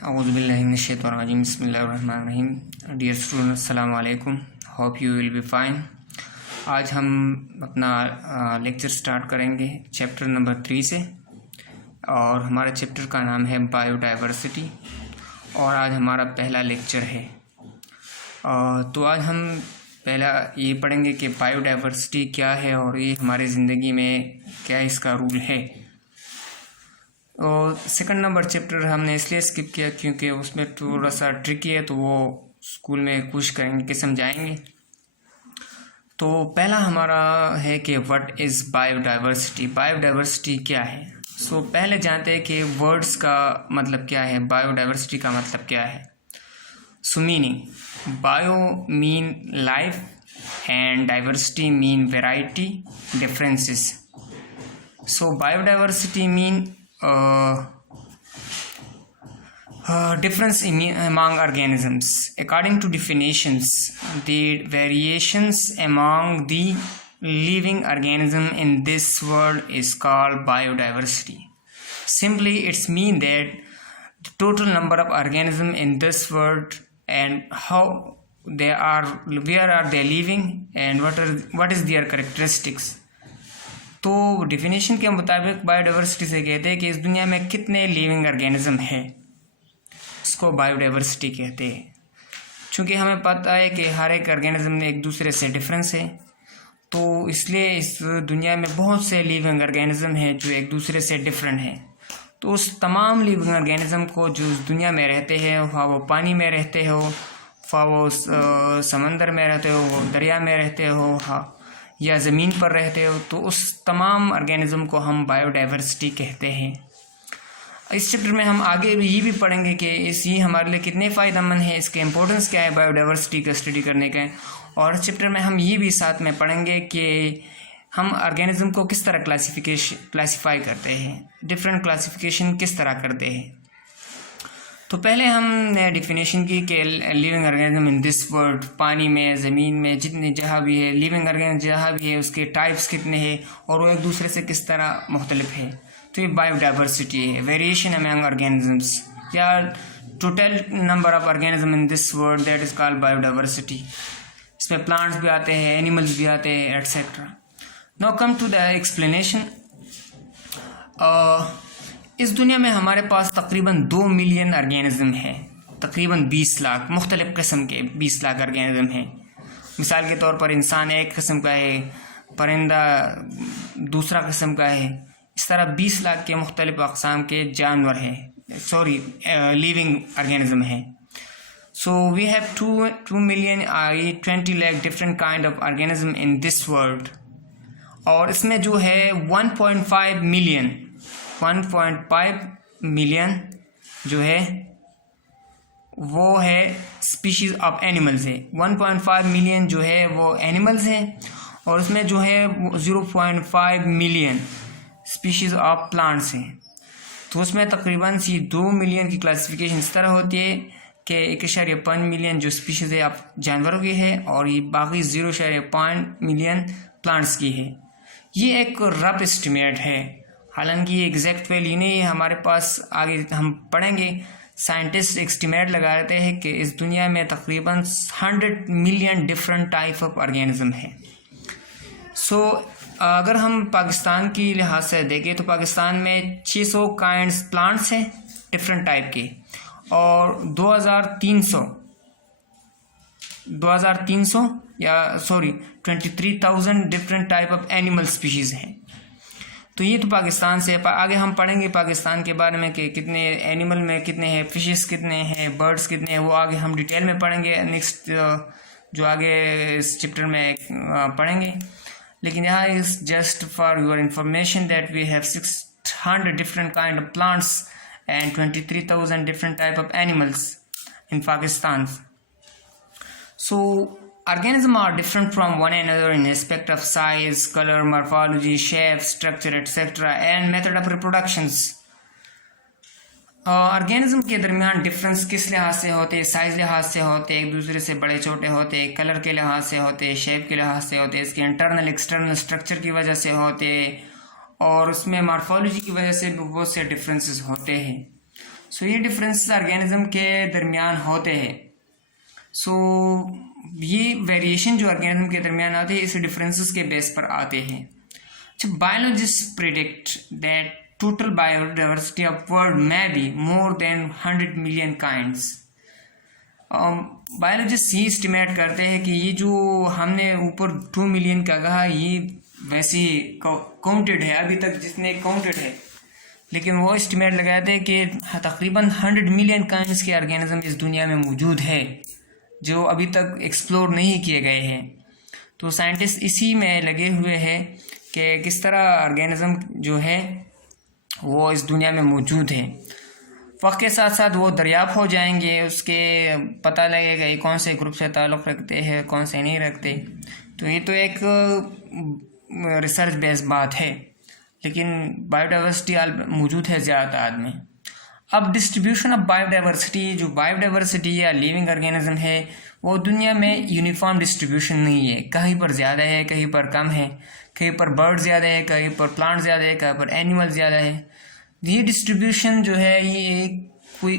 Auzubillahiminash-shaytanir-rajim. Bismillahir-rahmanir-rahim. Dear students, assalamu alaikum. Hope you will be fine. आज हम अपना lecture start करेंगे chapter number 3 से, और हमारा चैप्टर का नाम है बायोडाइवर्सिटी, और आज हमारा पहला लेक्चर है। तो आज हम पहला ये पढ़ेंगे कि बायोडाइवर्सिटी क्या है और ये हमारी ज़िंदगी में क्या इसका रूल है। और सेकंड नंबर चैप्टर हमने इसलिए स्किप किया क्योंकि उसमें थोड़ा सा ट्रिकी है, तो वो स्कूल में कोशिश करेंगे कि समझाएंगे। तो पहला हमारा है कि व्हाट इज़ बायोडाइवर्सिटी। बायोडाइवर्सिटी क्या है? सो पहले जानते हैं कि वर्ड्स का मतलब क्या है, बायोडाइवर्सिटी का मतलब क्या है। सो meaning, bio mean life and diversity mean variety differences. So biodiversity mean difference among organisms. According to definitions, the variations among the living organism in this world is called biodiversity. Simply, it's mean that the total number of organisms in this world and how they are, where are they living, and what is their characteristics. तो definition के मुताबिक biodiversity से कहते हैं कि इस दुनिया में कितने लिविंग ऑर्गेनिज्म है, इसको बायोडाइवर्सिटी कहते हैं। चूँकि हमें पता है कि हर एक ऑर्गेनिज्म में एक दूसरे से डिफरेंस है, तो इसलिए इस दुनिया में बहुत से लिविंग ऑर्गेनिज्म हैं जो एक दूसरे से डिफरेंट हैं। तो उस तमाम लिविंग ऑर्गेनिज्म को जो इस दुनिया में रहते हैं, हाँ वो पानी में रहते हो, हाँ वो समंदर में रहते हो, वो दरिया में रहते हो, हाँ या ज़मीन पर रहते हो, तो उस तमाम ऑर्गेनिज्म को हम बायोडाइवर्सिटी कहते हैं। इस चैप्टर में हम आगे ये भी पढ़ेंगे कि ये हमारे लिए कितने फ़ायदेमंद है, इसके इम्पोर्टेंस क्या है बायोडाइवर्सिटी का स्टडी करने का। और इस चैप्टर में हम ये भी साथ में पढ़ेंगे कि हम ऑर्गेनिज्म को किस तरह क्लासीफाई करते हैं, डिफरेंट क्लासिफिकेशन किस तरह करते हैं। तो पहले हमने डिफिनेशन की कि living organism in this world, पानी में, ज़मीन में, जितने जहाँ भी है लिविंग ऑर्गेनिज्म जहाँ भी है उसके टाइप्स कितने हैं और वो एक दूसरे से किस तरह मुख्तलिफ है। तो ये बायोडाइवर्सिटी है, वेरिएशन अमंग ऑर्गेनिजम्स या total number of organism in this world, that is called biodiversity. इसमें प्लांट्स भी आते हैं, एनिमल्स भी आते हैं, etcetera. Now come to the explanation. इस दुनिया में हमारे पास तकरीबन 2 मिलियन ऑर्गेनिज्म हैं, तकरीबन 20 लाख मुख्तलिफ़ किस्म के 20 लाख ऑर्गेनिज्म हैं। मिसाल के तौर पर इंसान एक किस्म का है, परिंदा दूसरा किस्म का है, इस तरह 20 लाख के मुख्तलिफ़ अक़साम के जानवर हैं, लिविंग ऑर्गेनिज्म हैं। So we have 2 million 20 lakh different kind of organism in this world. और इसमें जो है 1.5 मिलियन जो है वो है स्पीशीज़ ऑफ एनिमल्स है। 1.5 मिलियन जो है वो एनिमल्स हैं, और उसमें जो है 0.5 मिलियन स्पीशीज़ ऑफ प्लांट्स हैं। तो उसमें तकरीबन 2 मिलियन की क्लासिफिकेशन इस तरह होती है कि 1.5 मिलियन जो स्पीशीज़ है आप जानवरों की है, और ये बाकी 0.5 मिलियन प्लांट्स की है। ये एक रफ एस्टिमेट है, हालांकि ये एग्जैक्ट वैल्यू नहीं है हमारे पास, आगे हम पढ़ेंगे। साइंटिस्ट एस्टिमेट लगा रहे हैं कि इस दुनिया में तकरीबन 100 million different type of organism है। सो अगर हम पाकिस्तान की लिहाज से देखें तो पाकिस्तान में 600 काइंड्स प्लांट्स हैं डिफरेंट टाइप के, और 23,000 different type of animal species हैं। तो ये तो पाकिस्तान से। आगे हम पढ़ेंगे पाकिस्तान के बारे में कि कितने एनिमल में कितने हैं, फिशेस कितने हैं, बर्ड्स कितने हैं, वो आगे हम डिटेल में पढ़ेंगे नेक्स्ट जो आगे इस चैप्टर में पढ़ेंगे। लेकिन यहाँ is just for your information that we have 600 different kind of plants and 23,000 different type of animals in Pakistan. So organisms are different from one another in respect of size, color, morphology, shape, structure, etc. and method of reproductions. Organism के दरमियान difference किस लिहाज से होते हैं? Size लिहाज से होते हैं, एक दूसरे से बड़े छोटे होते हैं, कलर के लिहाज से होते हैं, शेप के लिहाज से होते हैं, इसके इंटरनल एक्सटर्नल स्ट्रक्चर की वजह से होते हैं, और उसमें मॉर्फोलॉजी की वजह से भी बहुत से डिफरेंसेस होते हैं। सो ये डिफरेंसेस ऑर्गेनिज्म के दरमियान होते हैं। सो ये वेरिएशन जो ऑर्गेनिज्म के दरमियान आते हैं इस डिफरेंसेस के बेस पर आते हैं। Biologist predict that total biodiversity of world may be more than 100 million kinds. Biologist ये एस्टिमेट करते हैं कि ये जो हमने ऊपर 2 मिलियन का कहा ये वैसे काउंटेड है, अभी तक जिसने काउंटेड है, लेकिन वो एस्टिमेट लगाते हैं कि तकरीबन 100 मिलियन काइंड्स के ऑर्गेनिज्म इस दुनिया में मौजूद है जो अभी तक एक्सप्लोर नहीं किए गए हैं। तो साइंटिस्ट इसी में लगे हुए हैं कि किस तरह ऑर्गेनिज्म जो है वो इस दुनिया में मौजूद है। वक्त के साथ साथ वो दरियाफ्त हो जाएंगे, उसके पता लगेगा ये कौन से ग्रुप से ताल्लुक़ रखते हैं कौन से नहीं रखते। तो ये तो एक रिसर्च बेस्ड बात है, लेकिन बायोडाइवर्सिटी मौजूद है ज़्यादा तादाद में। अब डिस्ट्रीब्यूशन ऑफ बायोडाइवर्सिटी, जो बायोडाइवर्सिटी या लिविंग ऑर्गेनिज्म है वो दुनिया में यूनिफॉर्म डिस्ट्रीब्यूशन नहीं है, कहीं पर ज़्यादा है कहीं पर कम है, कहीं पर बर्ड ज़्यादा है कहीं पर प्लांट ज़्यादा है कहीं पर एनिमल ज़्यादा है। ये डिस्ट्रीब्यूशन जो है ये कोई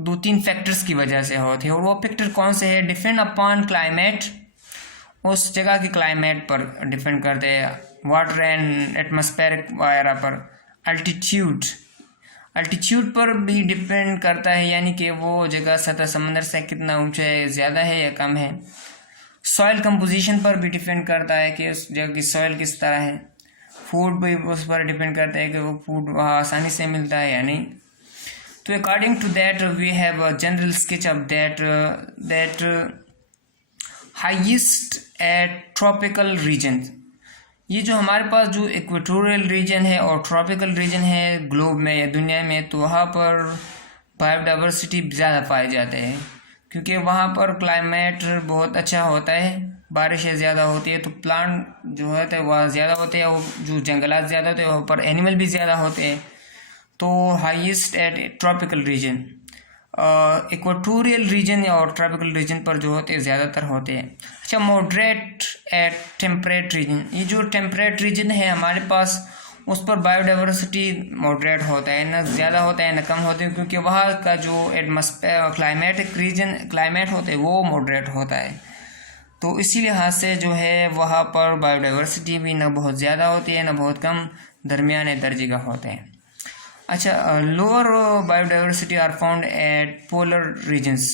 2-3 फैक्टर्स की वजह से होती है, और वो फैक्टर कौन से है? डिपेंड अपॉन क्लाइमेट, उस जगह के क्लाइमेट पर डिपेंड करते हैं, वाटर एंड एटमॉस्फेरिक वगैरह पर, अल्टीट्यूड पर भी डिपेंड करता है, यानी कि वो जगह सतह समंदर से कितना ऊंचा है, ज़्यादा है या कम है। सॉइल कंपोजिशन पर भी डिपेंड करता है कि उस जगह की सॉइल किस तरह है। फूड भी उस पर डिपेंड करता है कि वो फूड वहाँ आसानी से मिलता है या नहीं। तो according to that we have a general sketch of that highest at tropical region. ये जो हमारे पास जो इक्वेटोरियल रीजन है और ट्रॉपिकल रीजन है ग्लोब में या दुनिया में, तो वहाँ पर बायोडाइवर्सिटी ज़्यादा पाए जाते हैं क्योंकि वहाँ पर क्लाइमेट बहुत अच्छा होता है, बारिशें ज़्यादा होती है, तो प्लांट जो होते हैं वह ज़्यादा होते हैं, और जो जंगलात ज़्यादा होते हैं वहाँ पर एनिमल भी ज़्यादा होते हैं। तो highest at tropical reason, equatorial region और ट्रॉपिकल रीजन पर जो होते हैं ज़्यादातर होते हैं। अच्छा, मॉडरेट एट टेम्परेट रीजन, ये जो टेम्परेट रीजन है हमारे पास उस पर बायोडाइवर्सिटी मॉडरेट होता है, न ज़्यादा होता है न कम होता है, क्योंकि वहाँ का जो एटमॉस्फेयर क्लाइमेटिक रीजन क्लाइमेट होते हैं वो मॉडरेट होता है। तो इसी लिहाज से जो है वहाँ पर बायोडाइवर्सिटी भी न बहुत ज़्यादा होती है न बहुत कम, दरमियाने दर्जे का होते हैं। अच्छा, lower biodiversity are found at polar regions.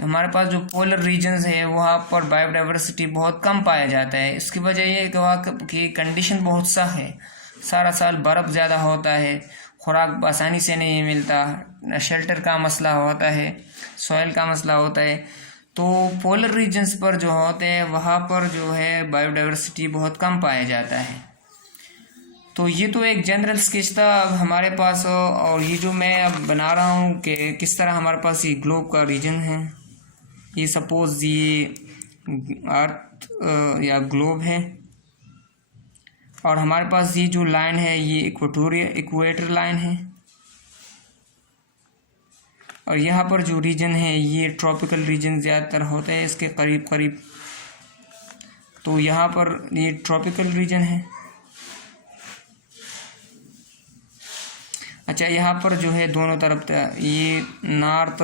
हमारे पास जो पोलर रीजन्स है वहाँ पर बायोडाइवर्सिटी बहुत कम पाया जाता है। इसकी वजह ये है कि वहाँ की कंडीशन बहुत सा है, सारा साल बर्फ़ ज़्यादा होता है, खुराक आसानी से नहीं मिलता, शेल्टर का मसला होता है, सॉइल का मसला होता है। तो पोलर रीजन्स पर जो होते हैं वहाँ पर जो है बायोडाइवर्सिटी बहुत कम पाया जाता है। तो ये तो एक जनरल स्केच था अब हमारे पास, और ये जो मैं अब बना रहा हूँ कि किस तरह हमारे पास ये ग्लोब का रीजन है। ये सपोज ये अर्थ या ग्लोब है, और हमारे पास ये जो लाइन है ये इक्वेटर लाइन है, और यहाँ पर जो रीजन है ये ट्रॉपिकल रीजन ज़्यादातर होता है इसके करीब करीब। तो यहाँ पर ये ट्रॉपिकल रीजन है। अच्छा, यहाँ पर जो है दोनों तरफ ये नॉर्थ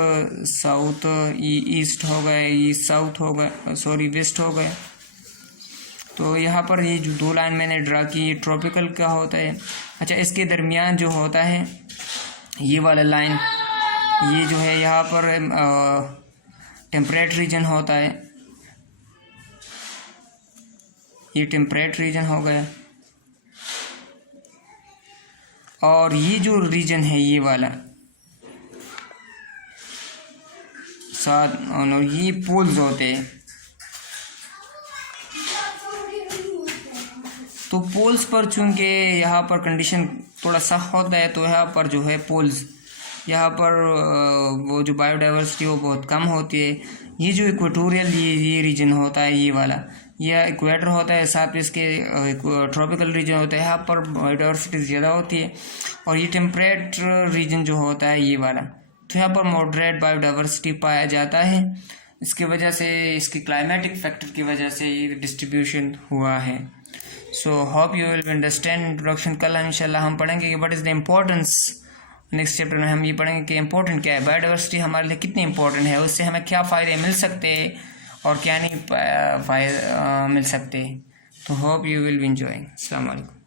साउथ, ये ईस्ट हो गए, ये साउथ हो गए, सॉरी वेस्ट हो गए। तो यहाँ पर ये जो 2 लाइन मैंने ड्रा की ये ट्रॉपिकल का होता है। अच्छा, इसके दरमियान जो होता है ये वाला लाइन, ये जो है यहाँ पर टेम्परेट रीजन होता है, ये टेम्परेट रीजन हो गया। और ये जो रीजन है ये वाला साथ, और ये पोल्स होते हैं। तो पोल्स पर चूँकि यहाँ पर कंडीशन थोड़ा सख्त होता है, तो यहाँ पर जो है पोल्स, यहाँ पर वो जो बायोडाइवर्सिटी वो बहुत कम होती है। ये जो इक्वेटोरियल ये रीजन होता है ये वाला, यह इक्वेटर होता है, साथ में इसके ट्रॉपिकल रीजन होता है, यहाँ पर बायोडाइवर्सिटी ज़्यादा होती है। और ये टेम्परेट रीजन जो होता है ये वाला, तो यहाँ पर मॉडरेट बायोडाइवर्सिटी पाया जाता है। इसकी वजह से, इसकी क्लाइमेटिक फैक्टर की वजह से ये डिस्ट्रीब्यूशन हुआ है। So hope you will understand introduction. कल इंशाल्लाह हम पढ़ेंगे कि what is the importance next chapter में हम ये पढ़ेंगे कि इम्पोर्टेंट क्या है, बायोडाइवर्सिटी हमारे लिए कितनी इंपॉर्टेंट है, उससे हमें क्या फ़ायदे मिल सकते हैं और क्या नहीं फ़ायदे मिल सकते। तो hope you will be enjoying. अस्सलाम वालेकुम।